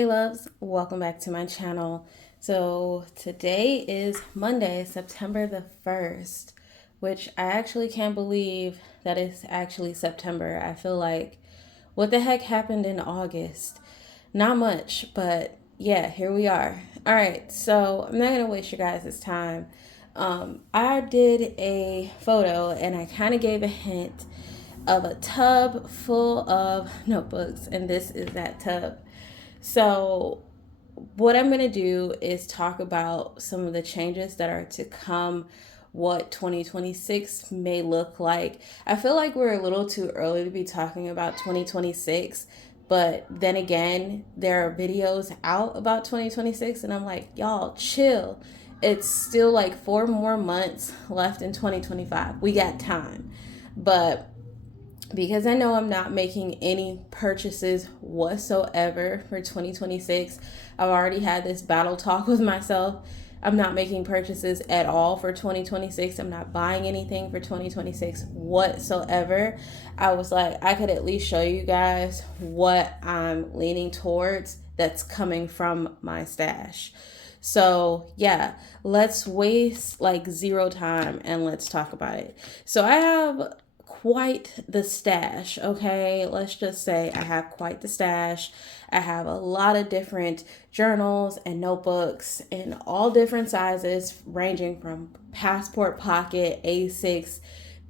Hey loves, welcome back to my channel. So today is Monday, September the 1st, which I actually can't believe that it's actually September. I feel like, what the heck happened in August? Not much, but yeah, here we are. All right, so I'm not going to waste your guys' time. I did a photo and I kind of gave a hint of a tub full of notebooks, and this is that tub. So, what I'm going to do is talk about some of the changes that are to come, what 2026 may look like. I feel like we're a little too early to be talking about 2026, but then again, there are videos out about 2026, and I'm like, y'all, chill. It's still like 4 more months left in 2025. We got time. But because I know I'm not making any purchases whatsoever for 2026, I've already had this battle talk with myself. I'm not making purchases at all for 2026. I'm not buying anything for 2026 whatsoever. I was like, I could at least show you guys what I'm leaning towards that's coming from my stash. So, yeah, let's waste like zero time and let's talk about it. So, I have quite the stash, okay? Let's just say I have quite the stash. I have a lot of different journals and notebooks in all different sizes, ranging from passport pocket, A6,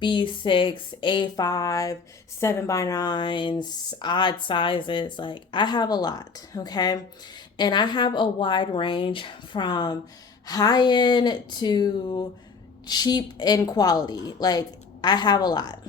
B6, A5, 7x9s, odd sizes. Like, I have a lot, okay? And I have a wide range from high end to cheap in quality. Like, I have a lot.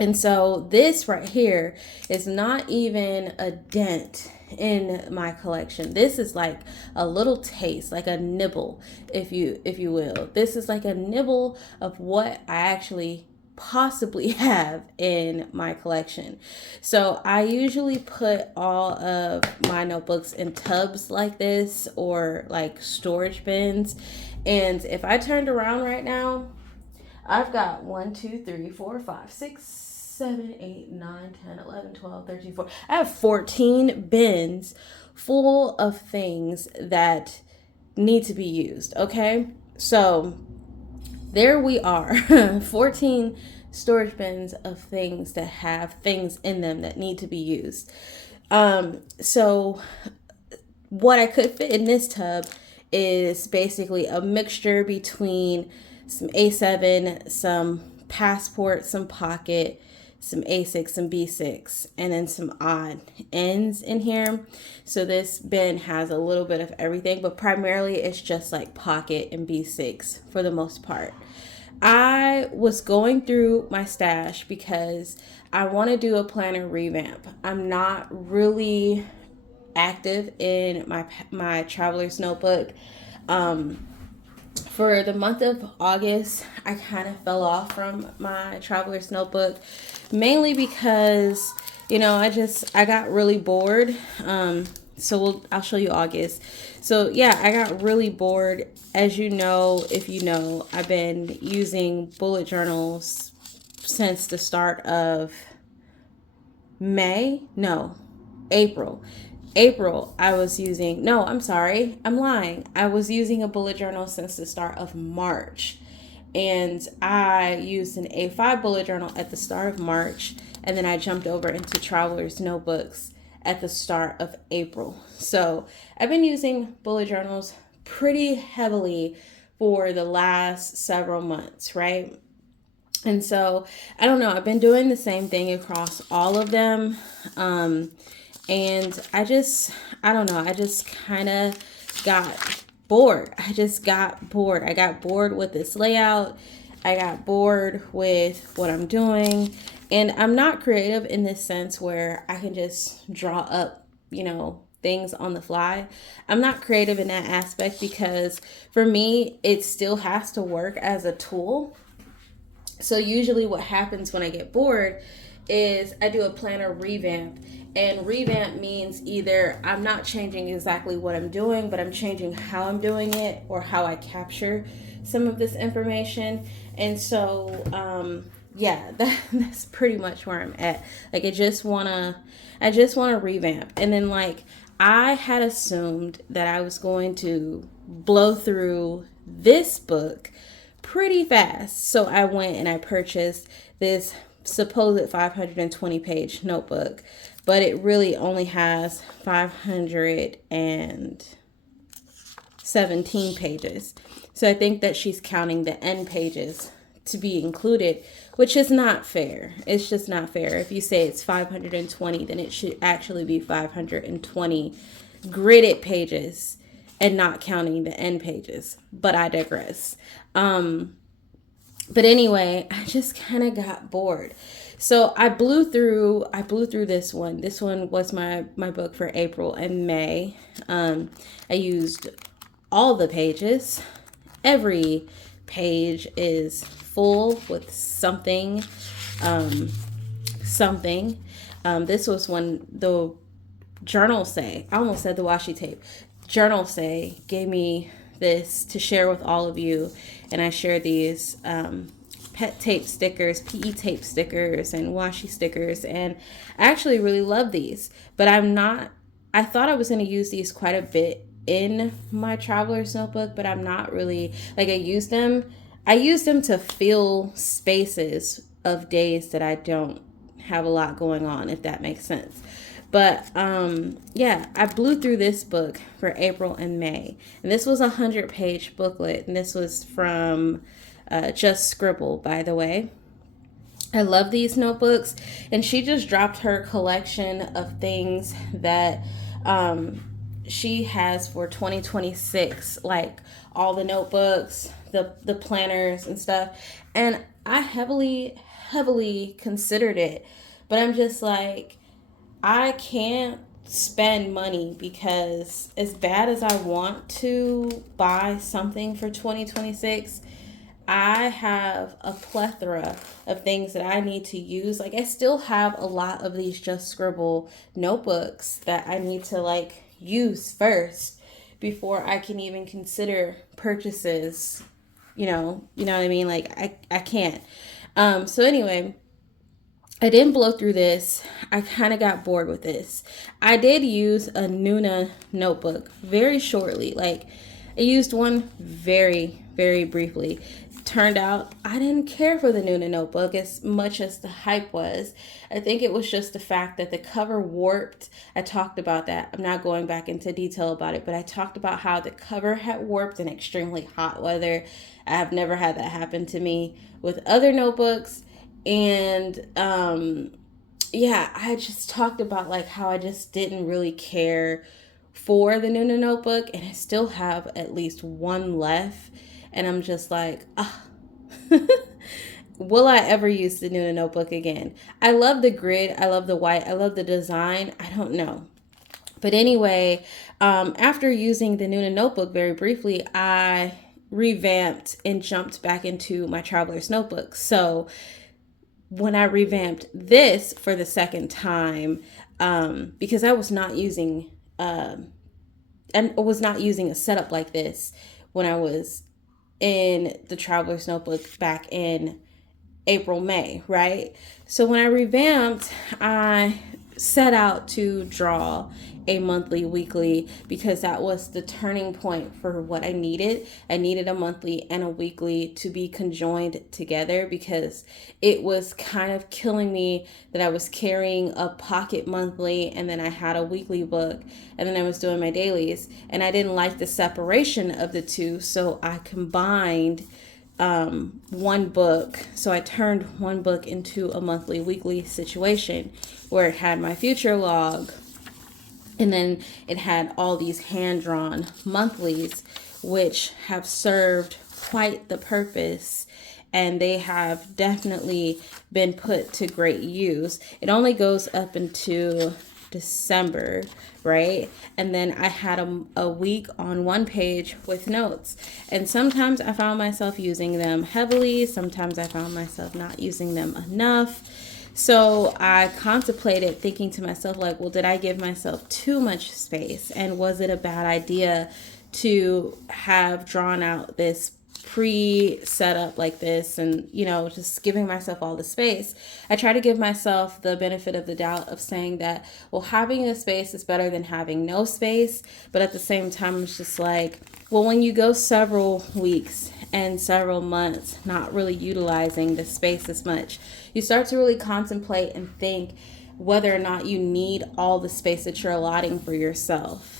And so this right here is not even a dent in my collection. This is like a little taste, like a nibble, if you will. This is like a nibble of what I actually possibly have in my collection. So I usually put all of my notebooks in tubs like this, or like storage bins. And if I turned around right now, I've got 1, 2, 3, 4, 5, 6, 7, 8, 9, 10, 11, 12, 13, 14. I have 14 bins full of things that need to be used, okay? So there we are. 14 storage bins of things that have things in them that need to be used. So what I could fit in this tub is basically a mixture between some A7, some passport, some pocket, some A6, some B6, and then some odd ends in here. So this bin has a little bit of everything, but primarily it's just like pocket and B6 for the most part. I was going through my stash because I want to do a planner revamp. I'm not really active in my traveler's notebook. For the month of August, I kind of fell off from my traveler's notebook, mainly because, I got really bored. I'll show you August. So yeah, I got really bored. As you know, if you know, I've been using bullet journals since the start of April. I was using, no, I'm sorry, I'm lying. I was using a bullet journal since the start of March. And I used an A5 bullet journal at the start of March. And then I jumped over into traveler's notebooks at the start of April. So I've been using bullet journals pretty heavily for the last several months, right? And so, I don't know, I've been doing the same thing across all of them. And I don't know, I just kind of got bored. I got bored with this layout. I got bored with what I'm doing. And I'm not creative in this sense where I can just draw up, things on the fly. I'm not creative in that aspect because for me, it still has to work as a tool. So usually what happens when I get bored is I do a planner revamp. And revamp means either I'm not changing exactly what I'm doing, but I'm changing how I'm doing it or how I capture some of this information. And so, that's pretty much where I'm at. Like I just wanna revamp. And then like I had assumed that I was going to blow through this book pretty fast. So I went and I purchased this supposed 520 page notebook, but it really only has 517 pages. So I think that she's counting the end pages to be included, which is not fair. It's just not fair. If you say it's 520, then it should actually be 520 gridded pages and not counting the end pages. But I digress. But anyway, I just kind of got bored. So I blew through this one. This one was my book for April and May. I used all the pages. Every page is full with something. This was when the Journalsay, I almost said the washi tape. Journalsay gave me this to share with all of you, and I shared these pet tape stickers, PE tape stickers, and washi stickers, and I actually really love these. But I thought I was going to use these quite a bit in my traveler's notebook, but I'm not really, like, I use them to fill spaces of days that I don't have a lot going on, if that makes sense. But yeah, I blew through this book for April and May, and this was a 100-page booklet, and this was from Just Scribble, by the way. I love these notebooks, and she just dropped her collection of things that she has for 2026, like all the notebooks, the planners and stuff. And I heavily considered it, but I'm just like, I can't spend money, because as bad as I want to buy something for 2026, I have a plethora of things that I need to use. Like, I still have a lot of these Just Scribble notebooks that I need to, like, use first before I can even consider purchases. You know what I mean? Like, I can't. So anyway, I didn't blow through this. I kind of got bored with this. I did use a Nuna notebook very shortly. Like, I used one very, very briefly. Turned out I didn't care for the Nuna notebook as much as the hype was. I think it was just the fact that the cover warped. I talked about that. I'm not going back into detail about it, but I talked about how the cover had warped in extremely hot weather. I have never had that happen to me with other notebooks. And yeah, I just talked about like how I just didn't really care for the Nuna notebook, and I still have at least one left. And I'm just like, will I ever use the Nuna notebook again? I love the grid. I love the white. I love the design. I don't know. But anyway, after using the Nuna notebook very briefly, I revamped and jumped back into my traveler's notebook. So when I revamped this for the second time, because I was not using a setup like this when I was in the traveler's notebook back in April, May, right? So when I revamped, I set out to draw a monthly, weekly, because that was the turning point for what I needed. I needed a monthly and a weekly to be conjoined together, because it was kind of killing me that I was carrying a pocket monthly and then I had a weekly book and then I was doing my dailies, and I didn't like the separation of the two, so I combined one book. So I turned one book into a monthly, weekly situation where it had my future log, and then it had all these hand-drawn monthlies, which have served quite the purpose, and they have definitely been put to great use. It only goes up into December, right? And then I had a week on one page with notes. And sometimes I found myself using them heavily. Sometimes I found myself not using them enough. So I contemplated, thinking to myself, like, well, did I give myself too much space? And was it a bad idea to have drawn out this pre-set up like this and, just giving myself all the space, I try to give myself the benefit of the doubt of saying that, well, having a space is better than having no space. But at the same time, it's just like, well, when you go several weeks and several months not really utilizing the space as much, you start to really contemplate and think whether or not you need all the space that you're allotting for yourself.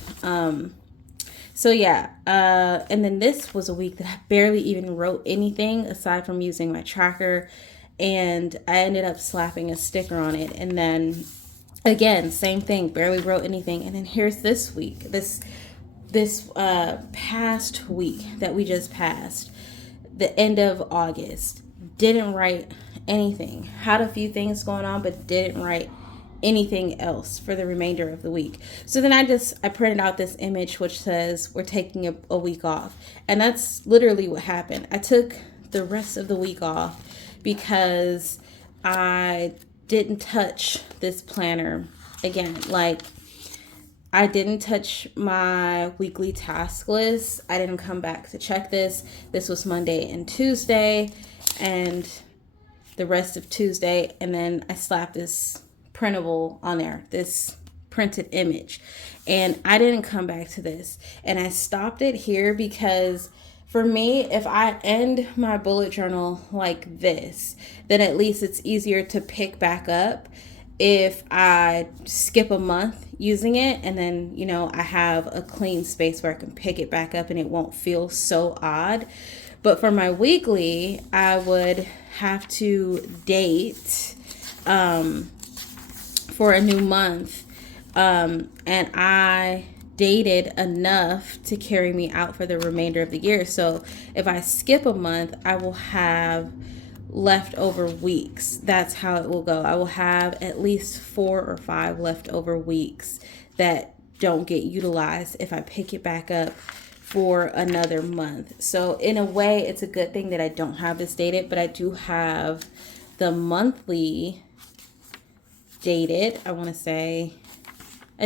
So yeah, and then this was a week that I barely even wrote anything aside from using my tracker, and I ended up slapping a sticker on it. And then again, same thing, barely wrote anything. And then here's this week, this past week that we just passed, the end of August, didn't write anything. Had a few things going on, but didn't write anything else for the remainder of the week. So then I printed out this image which says we're taking a week off. And that's literally what happened. I took the rest of the week off because I didn't touch this planner again. Like, I didn't touch my weekly task list. I didn't come back to check this. This was Monday and Tuesday and the rest of Tuesday. And then I slapped this printable on there, this printed image, and I didn't come back to this. And I stopped it here because for me, if I end my bullet journal like this, then at least it's easier to pick back up if I skip a month using it, and then I have a clean space where I can pick it back up and it won't feel so odd. But for my weekly, I would have to date for a new month, and I dated enough to carry me out for the remainder of the year. So if I skip a month, I will have leftover weeks. That's how it will go. I will have at least 4 or 5 leftover weeks that don't get utilized if I pick it back up for another month. So in a way, it's a good thing that I don't have this dated, but I do have the monthly dated. I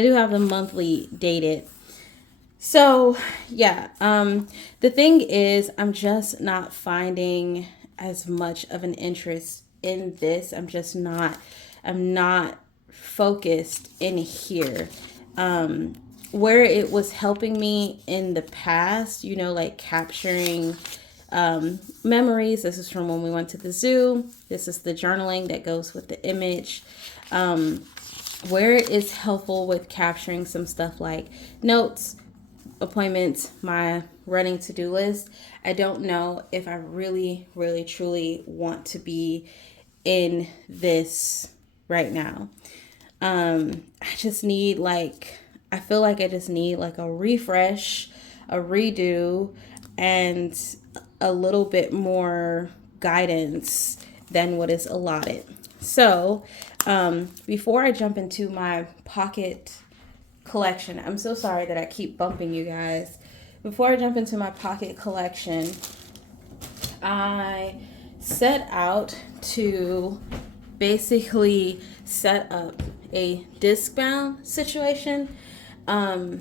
do have the monthly dated. So yeah, the thing is, I'm just not finding as much of an interest in this. I'm not focused in here. Where it was helping me in the past, like capturing memories. This is from when we went to the zoo. This is the journaling that goes with the image. Where it is helpful with capturing some stuff like notes, appointments, my running to-do list, I don't know if I really, really, truly want to be in this right now. I feel like I just need like a refresh, a redo, and a little bit more guidance than what is allotted. So before I jump into my pocket collection, I'm so sorry that I keep bumping you guys. Before I jump into my pocket collection, I set out to basically set up a Discbound situation. I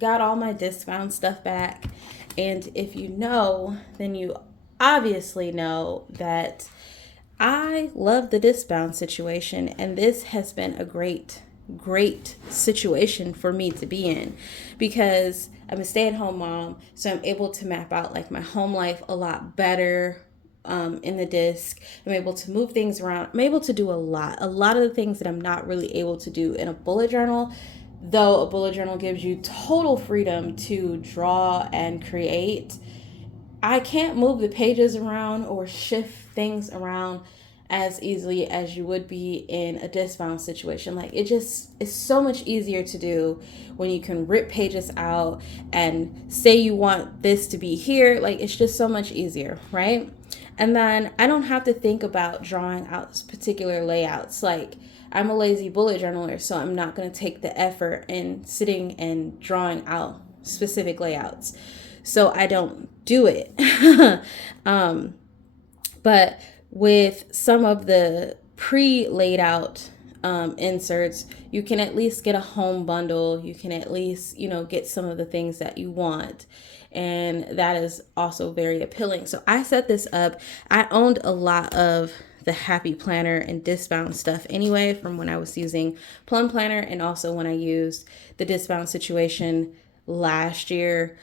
got all my Discbound stuff back, and if you know, then you obviously know that I love the Discbound situation, and this has been a great situation for me to be in because I'm a stay-at-home mom, so I'm able to map out like my home life a lot better in the disc. I'm able to move things around. I'm able to do a lot of the things that I'm not really able to do in a bullet journal, though a bullet journal gives you total freedom to draw and create. I can't move the pages around or shift things around as easily as you would be in a Discbound situation. Like, it just is so much easier to do when you can rip pages out and say you want this to be here. Like, it's just so much easier, right? And then I don't have to think about drawing out particular layouts. Like, I'm a lazy bullet journaler, so I'm not going to take the effort in sitting and drawing out specific layouts. So I don't do it. But with some of the pre-laid out inserts, you can at least get a home bundle. You can at least, get some of the things that you want. and that is also very appealing. So I set this up. I owned a lot of the Happy Planner and Discbound stuff anyway, from when I was using Plum Planner and also when I used the Discbound situation last year.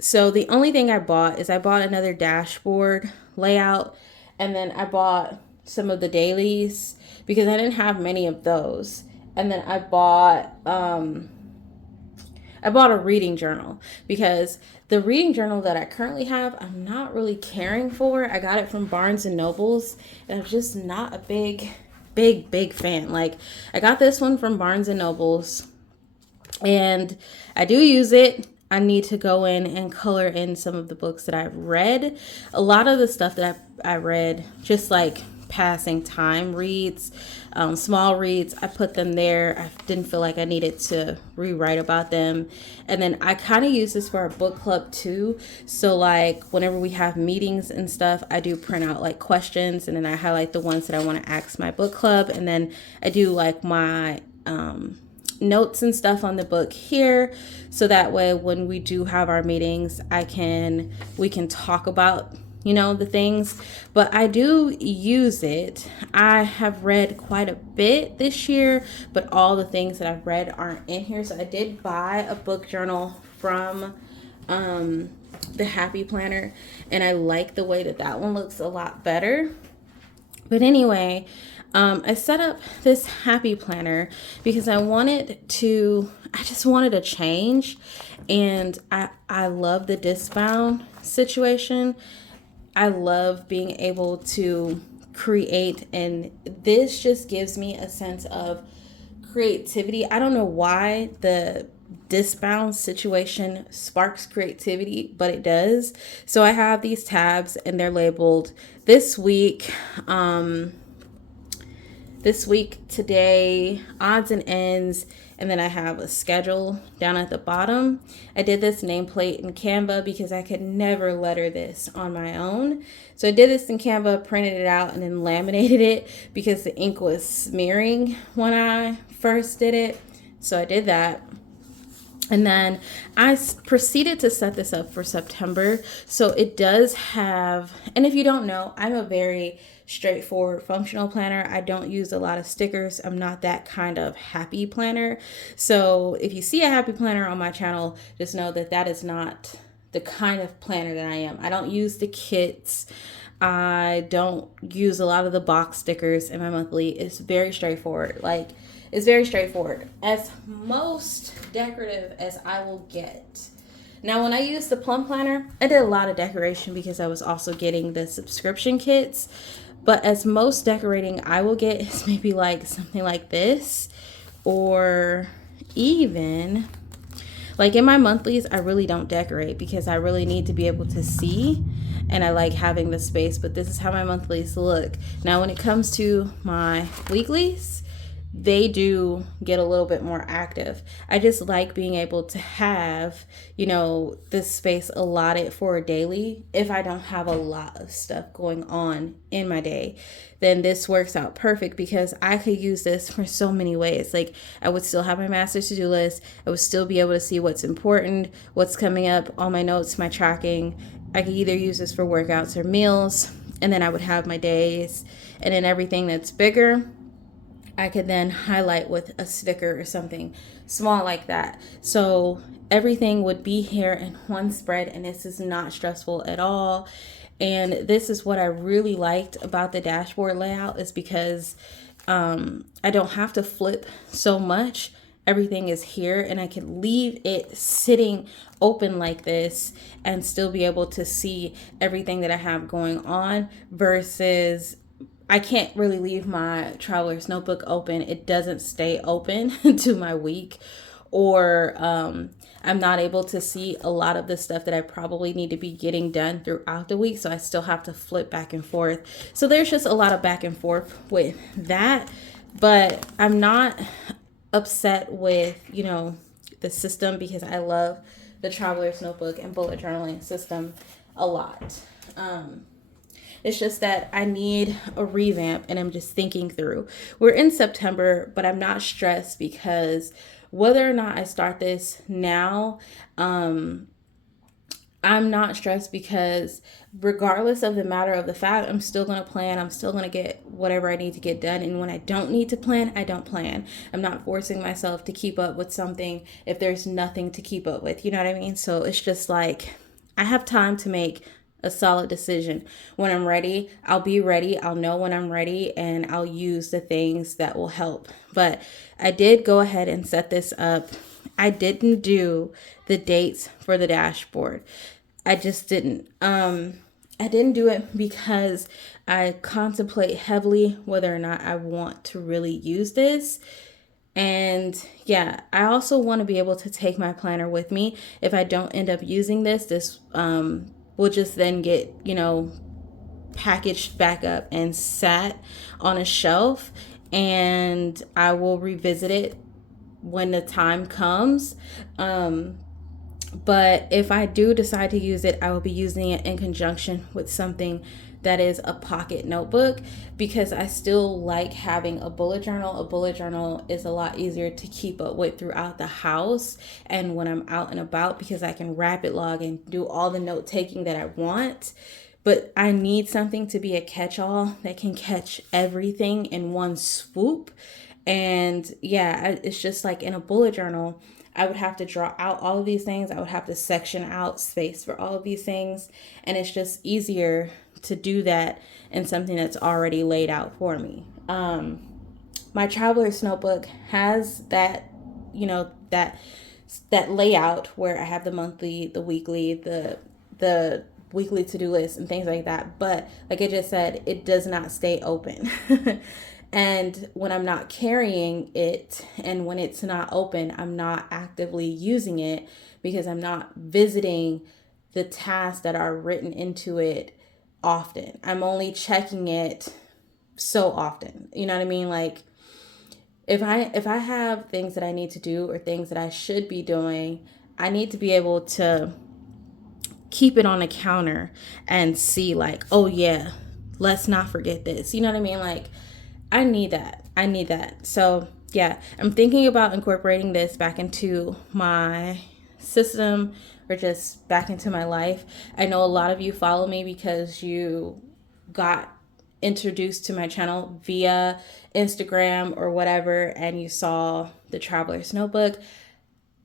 So the only thing I bought is I bought another dashboard layout, and then I bought some of the dailies because I didn't have many of those. And then I bought a reading journal because the reading journal that I currently have, I'm not really caring for. I got it from Barnes and Nobles, and I'm just not a big fan. Like, I got this one from Barnes and Nobles, and I do use it. I need to go in and color in some of the books that I've read. A lot of the stuff that I read, just like passing time reads, small reads, I put them there. I didn't feel like I needed to rewrite about them. And then I kind of use this for our book club too. So like whenever we have meetings and stuff, I do print out like questions, and then I highlight the ones that I want to ask my book club. And then I do like my notes and stuff on the book here, so that way when we do have our meetings, we can talk about the things. But I do use it. I have read quite a bit this year, but all the things that I've read aren't in here. So I did buy a book journal from the Happy Planner, and I like the way that one looks a lot better. But anyway, I set up this Happy Planner because I just wanted a change. And I love the Discbound situation. I love being able to create, and this just gives me a sense of creativity. I don't know why the Discbound situation sparks creativity, but it does. So I have these tabs, and they're labeled this week, today, odds and ends, and then I have a schedule down at the bottom. I did this nameplate in Canva because I could never letter this on my own. So I did this in Canva, printed it out, and then laminated it because the ink was smearing when I first did it. So I did that. And then I proceeded to set this up for September. So it does have, and if you don't know, I'm a very straightforward functional planner. I don't use a lot of stickers. I'm not that kind of happy planner. So if you see a happy planner on my channel, just know that is not the kind of planner that I am. I don't use the kits. I don't use a lot of the box stickers in my monthly. It's very straightforward. It's very straightforward. As most decorative as I will get. Now, when I used the Plum Planner, I did a lot of decoration because I was also getting the subscription kits. But as most decorating I will get is maybe like something like this, or even like in my monthlies, I really don't decorate because I really need to be able to see, and I like having the space. But this is how my monthlies look. Now, when it comes to my weeklies, they do get a little bit more active. I just like being able to have, this space allotted for a daily. If I don't have a lot of stuff going on in my day, then this works out perfect because I could use this for so many ways. Like, I would still have my master to-do list. I would still be able to see what's important, what's coming up, all my notes, my tracking. I could either use this for workouts or meals, and then I would have my days, and then everything that's bigger, I could then highlight with a sticker or something small like that. So everything would be here in one spread, and this is not stressful at all. And this is what I really liked about the dashboard layout, is because I don't have to flip so much. Everything is here, and I can leave it sitting open like this and still be able to see everything that I have going on, versus I can't really leave my traveler's notebook open. It doesn't stay open to my week, or I'm not able to see a lot of the stuff that I probably need to be getting done throughout the week. So I still have to flip back and forth. So there's just a lot of back and forth with that, but I'm not upset with, the system, because I love the traveler's notebook and bullet journaling system a lot. It's just that I need a revamp, and I'm just thinking through. We're in September, but I'm not stressed because whether or not I start this now, I'm not stressed because regardless of the matter of the fact, I'm still going to plan. I'm still going to get whatever I need to get done. And when I don't need to plan, I don't plan. I'm not forcing myself to keep up with something if there's nothing to keep up with. You know what I mean? So it's just like I have time to make a solid decision. When I'm ready, I'll be ready. I'll know when I'm ready and I'll use the things that will help. But I did go ahead and set this up. I didn't do the dates for the dashboard. I just didn't. I didn't do it because I contemplate heavily whether or not I want to really use this. And yeah, I also want to be able to take my planner with me. If I don't end up using this will just then get, packaged back up and sat on a shelf, and I will revisit it when the time comes. But if I do decide to use it, I will be using it in conjunction with something that is a pocket notebook, because I still like having a bullet journal. A bullet journal is a lot easier to keep up with throughout the house and when I'm out and about, because I can rapid log and do all the note taking that I want. But I need something to be a catch-all that can catch everything in one swoop. And yeah, it's just like in a bullet journal, I would have to draw out all of these things. I would have to section out space for all of these things. And it's just easier to do that in something that's already laid out for me. My traveler's notebook has that, that layout where I have the monthly, the weekly, the weekly to-do list and things like that. But like I just said, it does not stay open. And when I'm not carrying it and when it's not open, I'm not actively using it because I'm not visiting the tasks that are written into it often. I'm only checking it so often. You know what I mean? Like if I have things that I need to do or things that I should be doing, I need to be able to keep it on the counter and see like, oh yeah, let's not forget this. You know what I mean? Like I need that. I need that. So yeah, I'm thinking about incorporating this back into my system or just back into my life. I know a lot of you follow me because you got introduced to my channel via Instagram or whatever, and you saw the Traveler's Notebook.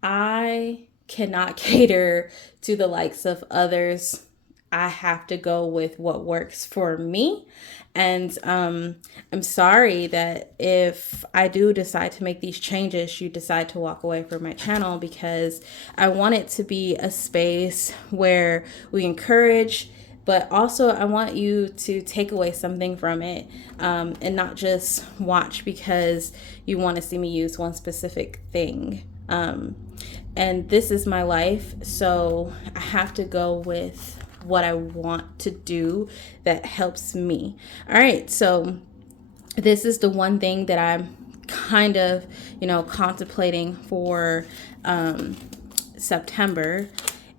I cannot cater to the likes of others. I have to go with what works for me. And I'm sorry that if I do decide to make these changes, you decide to walk away from my channel, because I want it to be a space where we encourage, but also I want you to take away something from it, and not just watch because you want to see me use one specific thing. And this is my life, so I have to go with what I want to do that helps me. All right, so this is the one thing that I'm kind of, contemplating for September.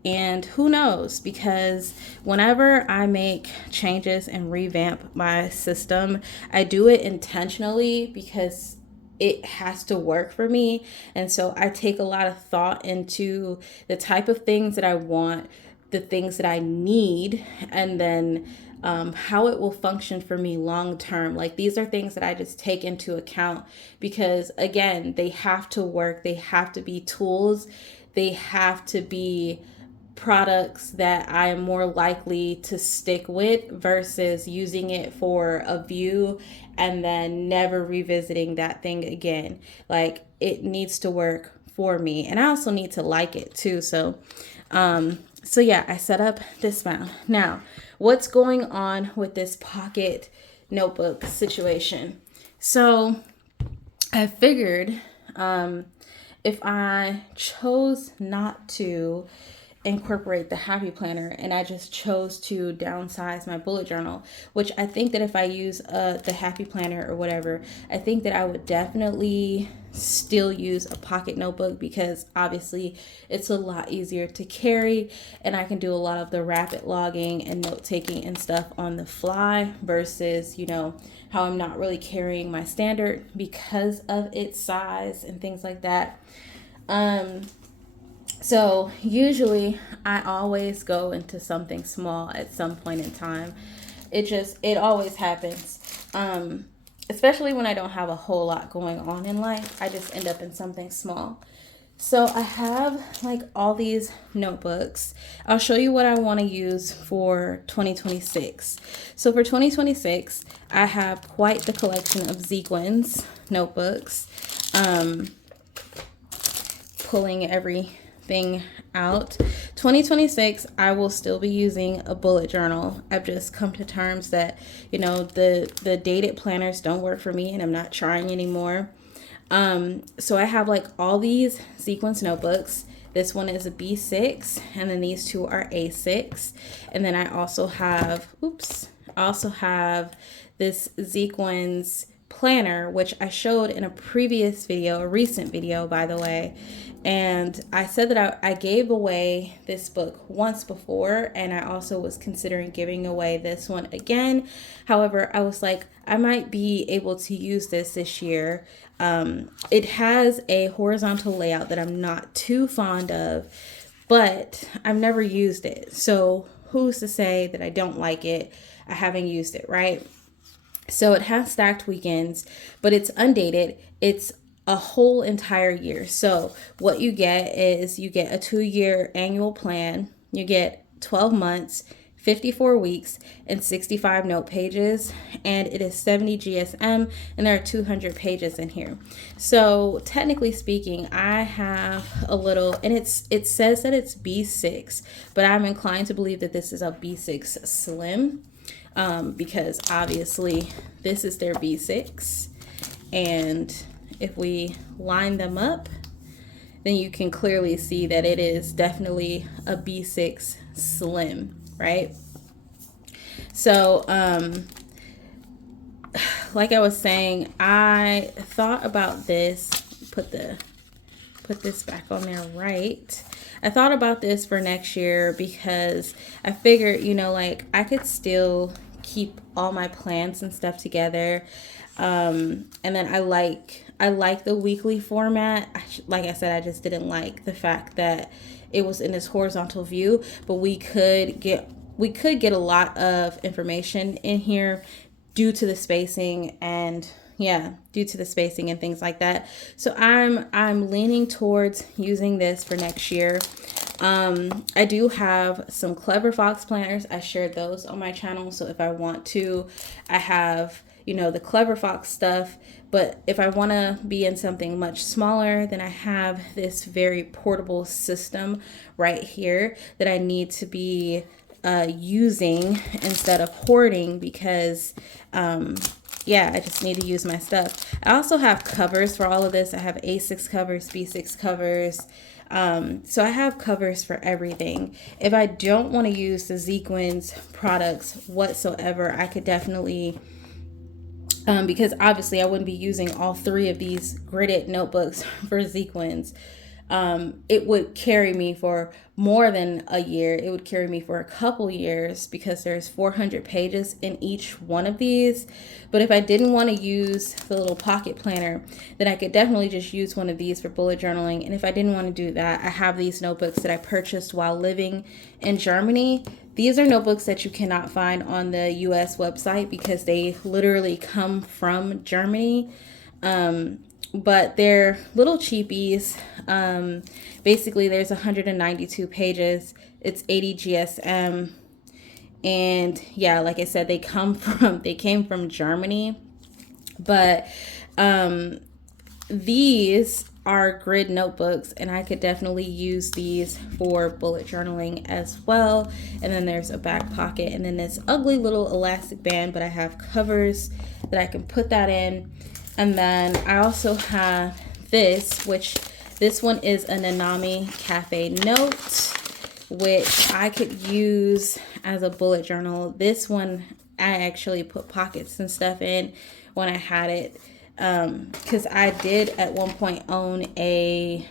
And who knows, because whenever I make changes and revamp my system, I do it intentionally because it has to work for me. And so I take a lot of thought into the type of things that I want, the things that I need, and then how it will function for me long term. Like these are things that I just take into account because, again, they have to work. They have to be tools. They have to be products that I am more likely to stick with versus using it for a view and then never revisiting that thing again. Like it needs to work for me, and I also need to like it too. So yeah, I set up Discbound. Now, what's going on with this pocket notebook situation? So I figured if I chose not to incorporate the happy planner and I just chose to downsize my bullet journal, which I think that if I use the happy planner or whatever, I think that I would definitely still use a pocket notebook because obviously it's a lot easier to carry and I can do a lot of the rapid logging and note taking and stuff on the fly versus, how I'm not really carrying my standard because of its size and things like that. So usually I always go into something small at some point in time. It always happens. Especially when I don't have a whole lot going on in life, I just end up in something small. So I have like all these notebooks. I'll show you what I want to use for 2026. So for 2026, I have quite the collection of Sequins notebooks. Pulling everything out. 2026, I will still be using a bullet journal. I've just come to terms that, the dated planners don't work for me and I'm not trying anymore. So I have like all these sequence notebooks. This one is a B6 and then these two are A6. And then I also have, this Sequins planner, which I showed in a previous video, a recent video, by the way. And I said that I gave away this book once before, and I also was considering giving away this one again. However, I was like, I might be able to use this year. It has a horizontal layout that I'm not too fond of, but I've never used it. So who's to say that I don't like it? I haven't used it, right? So it has stacked weekends, but it's undated. It's a whole entire year. So what you get is you get a 2-year annual plan. You get 12 months, 54 weeks, and 65 note pages. And it is 70 GSM, and there are 200 pages in here. So technically speaking, I have a little, and it says that it's B6, but I'm inclined to believe that this is a B6 Slim. Because obviously this is their B6, and if we line them up, then you can clearly see that it is definitely a B6 Slim, right? So, like I was saying, I thought about this, put this back on there, right? I thought about this for next year because I figured, I could still keep all my plans and stuff together. And then I like the weekly format. Like I said, I just didn't like the fact that it was in this horizontal view, but we could get a lot of information in here due to the spacing and things like that. So I'm leaning towards using this for next year. I do have some Clever Fox planners. I shared those on my channel. So if I want to, I have, the Clever Fox stuff. But if I want to be in something much smaller, then I have this very portable system right here that I need to be using instead of hoarding because, I just need to use my stuff. I also have covers for all of this. I have A6 covers, B6 covers. So I have covers for everything. If I don't want to use the Sequins products whatsoever, I could definitely, because obviously I wouldn't be using all 3 of these gridded notebooks for Sequins. It would carry me for more than a year. It would carry me for a couple years because there's 400 pages in each one of these. But if I didn't want to use the little pocket planner, then I could definitely just use one of these for bullet journaling. And if I didn't want to do that, I have these notebooks that I purchased while living in Germany. These are notebooks that you cannot find on the US website because they literally come from Germany. But they're little cheapies. Basically, there's 192 pages. It's 80 GSM. And yeah, like I said, they came from Germany. But these are grid notebooks, and I could definitely use these for bullet journaling as well. And then there's a back pocket, and then this ugly little elastic band, but I have covers that I can put that in. And then I also have this one is a Nanami Cafe Note, which I could use as a bullet journal. This one, I actually put pockets and stuff in when I had it. Because I did at one point own a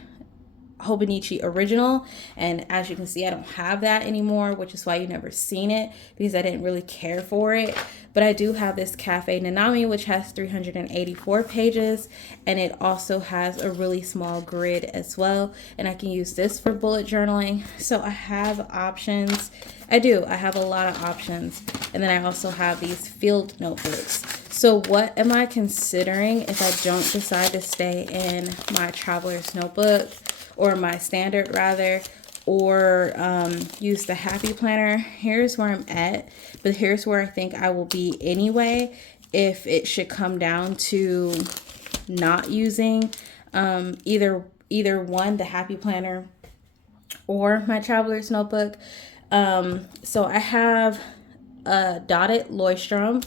Hobonichi original, and as you can see I don't have that anymore, which is why you never seen it, because I didn't really care for it. But I do have this Cafe Nanami, which has 384 pages, and it also has a really small grid as well, and I can use this for bullet journaling. So I have options. I have a lot of options. And then I also have these field notebooks. So what am I considering if I don't decide to stay in my traveler's notebook, or my standard rather, or use the happy planner? Here's where I'm at, but here's where I think I will be anyway if it should come down to not using either one, the happy planner or my traveler's notebook. So I have a dotted Leuchtturm,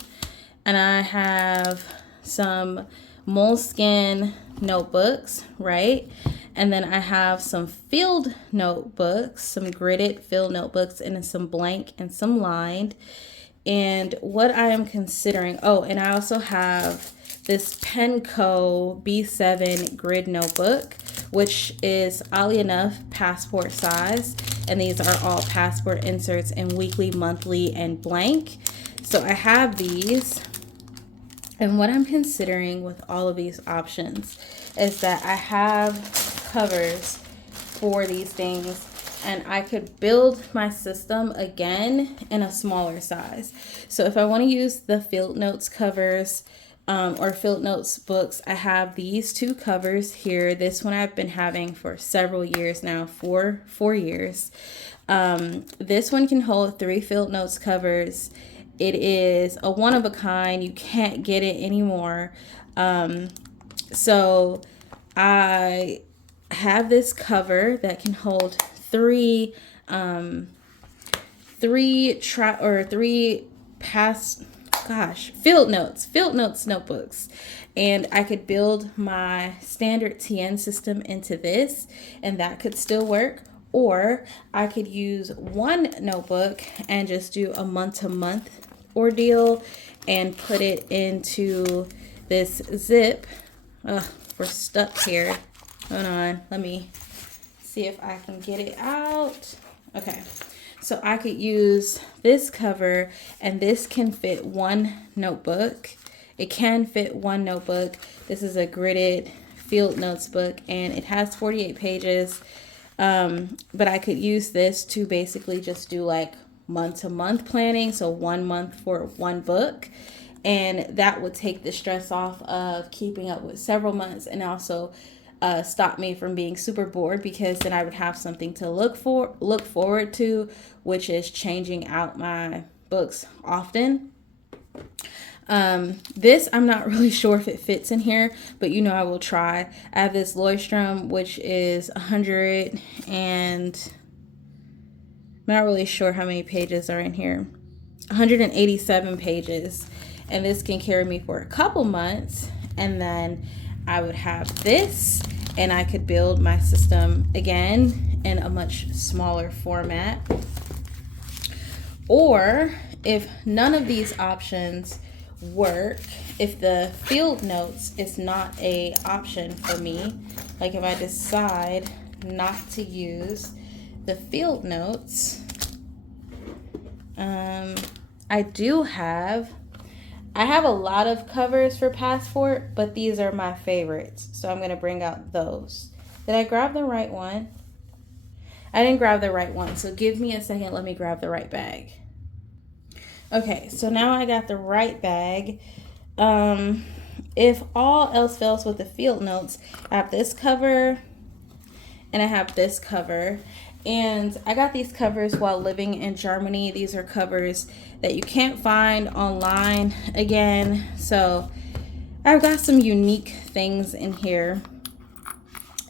and I have some Moleskine notebooks, right? And then I have some field notebooks, some gridded field notebooks, and some blank and some lined. And what I am considering, oh, and I also have this Penco B7 grid notebook, which is, oddly enough, passport size. And these are all passport inserts in weekly, monthly, and blank. So I have these. And what I'm considering with all of these options is that I have covers for these things, and I could build my system again in a smaller size. So if I want to use the field notes covers or field notes books, I have these two covers here. This one I've been having for several years now, four years. This one can hold 3 field notes covers. It is a one of a kind. You can't get it anymore. So I have this cover that can hold 3 field notes notebooks. And I could build my standard TN system into this, and that could still work. Or I could use one notebook and just do a month-to-month ordeal and put it into this zip. We're stuck here. Hold on. Let me see if I can get it out. Okay. So I could use this cover, and this can fit one notebook. It can fit one notebook. This is a gridded field notes book, and it has 48 pages. But I could use this to basically just do like month-to-month planning. So 1 month for one book. And that would take the stress off of keeping up with several months, and also stop me from being super bored, because then I would have something to look forward to, which is changing out my books often. This, I'm not really sure if it fits in here, but I will try. I have this Leuchtturm, which is 100, and I'm not really sure how many pages are in here. 187 pages. And this can carry me for a couple months. And then I would have this, and I could build my system again in a much smaller format. Or if none of these options work, if the field notes is not a option for me, like if I decide not to use the field notes, I have a lot of covers for Passport, but these are my favorites, so I'm going to bring out those. Did I grab the right one? I didn't grab the right one, so give me a second. Let me grab the right bag. Okay, so now I got the right bag. If all else fails with the field notes, I have this cover and I have this cover. And I got these covers while living in Germany. These are covers that you can't find online again. So I've got some unique things in here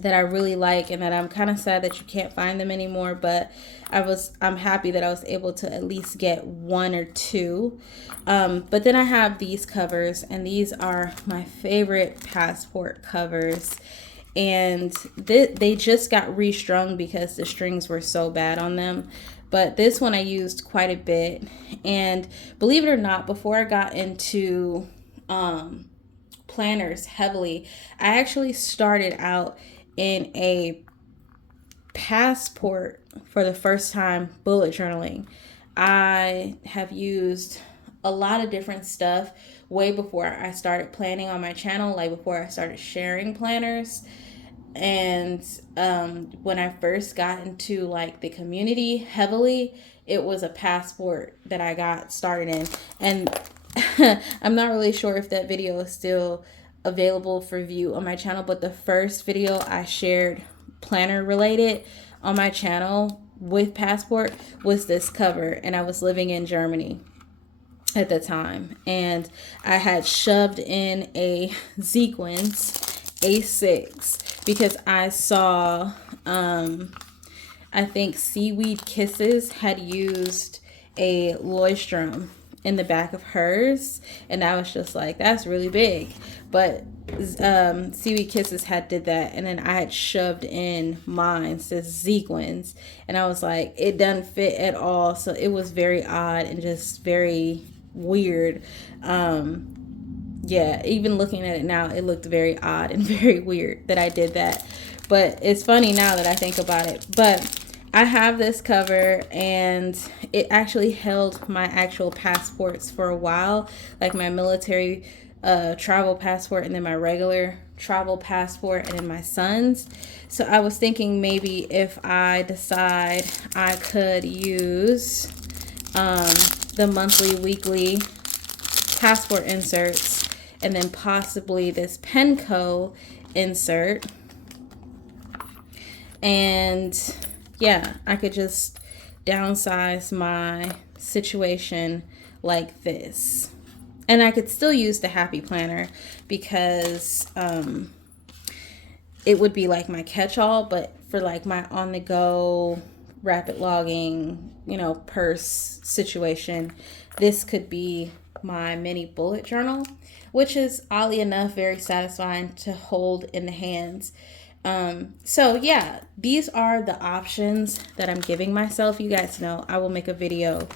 that I really like, and that I'm kind of sad that you can't find them anymore, but I'm happy that I was able to at least get 1 or 2. But then I have these covers, and these are my favorite Passport covers. And they just got restrung because the strings were so bad on them. But this one I used quite a bit. And believe it or not, before I got into planners heavily, I actually started out in a passport for the first time bullet journaling. I have used a lot of different stuff way before I started planning on my channel, like before I started sharing planners. And when I first got into like the community heavily, it was a passport that I got started in. And I'm not really sure if that video is still available for view on my channel, but the first video I shared planner related on my channel with passport was this cover, and I was living in Germany at the time, and I had shoved in a sequins A6 because I saw I think Seaweed Kisses had used a Leuchtturm in the back of hers, and I was just like, that's really big. But Seaweed Kisses had did that, and then I had shoved in mine, says sequins, and I was like, it doesn't fit at all. So it was very odd and just very weird. Yeah, even looking at it now, it looked very odd and very weird that I did that. But it's funny now that I think about it. But I have this cover, and it actually held my actual passports for a while, like my military travel passport, and then my regular travel passport, and then my son's. So I was thinking maybe if I decide I could use the monthly, weekly passport inserts, and then possibly this Penco insert, and yeah, I could just downsize my situation like this. And I could still use the Happy Planner because it would be like my catch-all, but for like my on-the-go rapid logging, you know, purse situation, this could be my mini bullet journal, which is oddly enough very satisfying to hold in the hands. So yeah, these are the options that I'm giving myself. You guys know I will make a video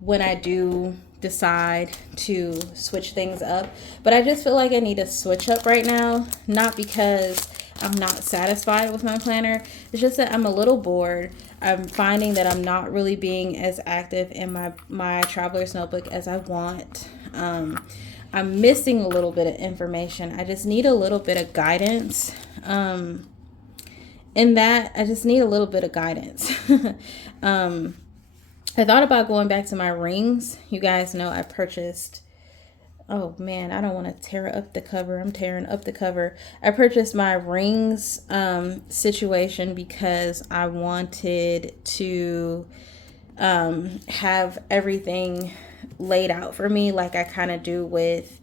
when I do decide to switch things up, but I just feel like I need to switch up right now, not because I'm not satisfied with my planner. It's just that I'm a little bored. I'm finding that I'm not really being as active in my traveler's notebook as I want. I'm missing a little bit of information. I just need a little bit of guidance. In that, I just need a little bit of guidance. I thought about going back to my rings. You guys know I purchased, oh man, I don't want to tear up the cover. I'm tearing up the cover. I purchased my rings situation because I wanted to have everything laid out for me like I kind of do with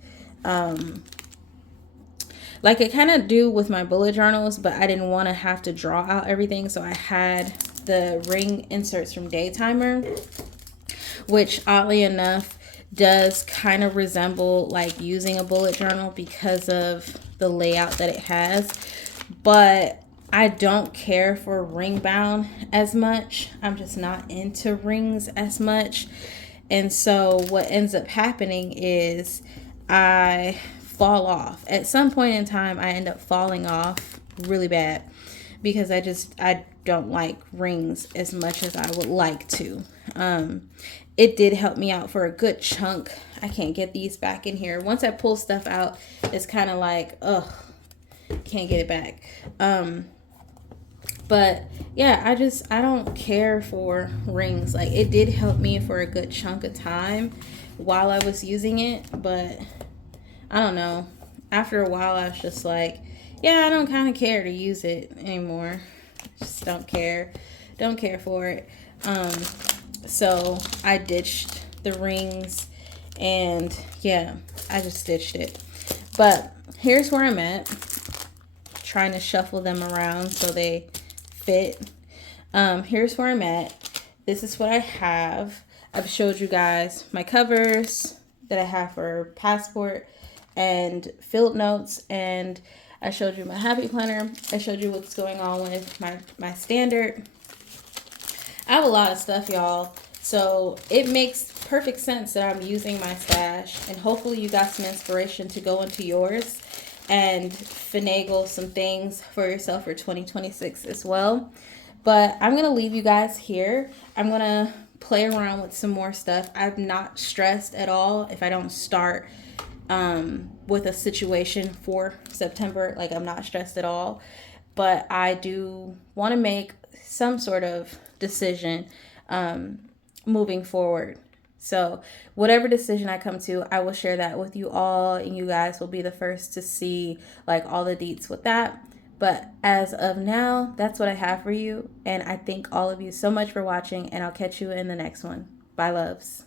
my bullet journals, but I didn't want to have to draw out everything. So I had the ring inserts from Daytimer, which oddly enough does kind of resemble like using a bullet journal because of the layout that it has. But I don't care for ring bound as much. I'm just not into rings as much. And so what ends up happening is I fall off. At some point in time, I end up falling off really bad because I don't like rings as much as I would like to. It did help me out for a good chunk. I can't get these back in here. Once I pull stuff out, it's kind of like, ugh, can't get it back. But yeah, I don't care for rings. Like, it did help me for a good chunk of time while I was using it, but I don't know. After a while, I was just like, yeah, I don't kind of care to use it anymore. Just don't care. Don't care for it. So I ditched the rings, and yeah, I just ditched it. But here's where I'm at. Trying to shuffle them around so they fit. Here's where I'm at. This is what I have. I've showed you guys my covers that I have for passport and field notes, and I showed you my happy planner. I showed you what's going on with my standard. I have a lot of stuff, y'all, so it makes perfect sense that I'm using my stash, and hopefully you got some inspiration to go into yours and finagle some things for yourself for 2026 as well. But I'm going to leave you guys here. I'm going to play around with some more stuff. I'm not stressed at all if I don't start with a situation for September. Like, I'm not stressed at all. But I do want to make some sort of decision moving forward. So, whatever decision I come to, I will share that with you all, and you guys will be the first to see like all the deets with that. But as of now, that's what I have for you. And I thank all of you so much for watching, and I'll catch you in the next one. Bye, loves.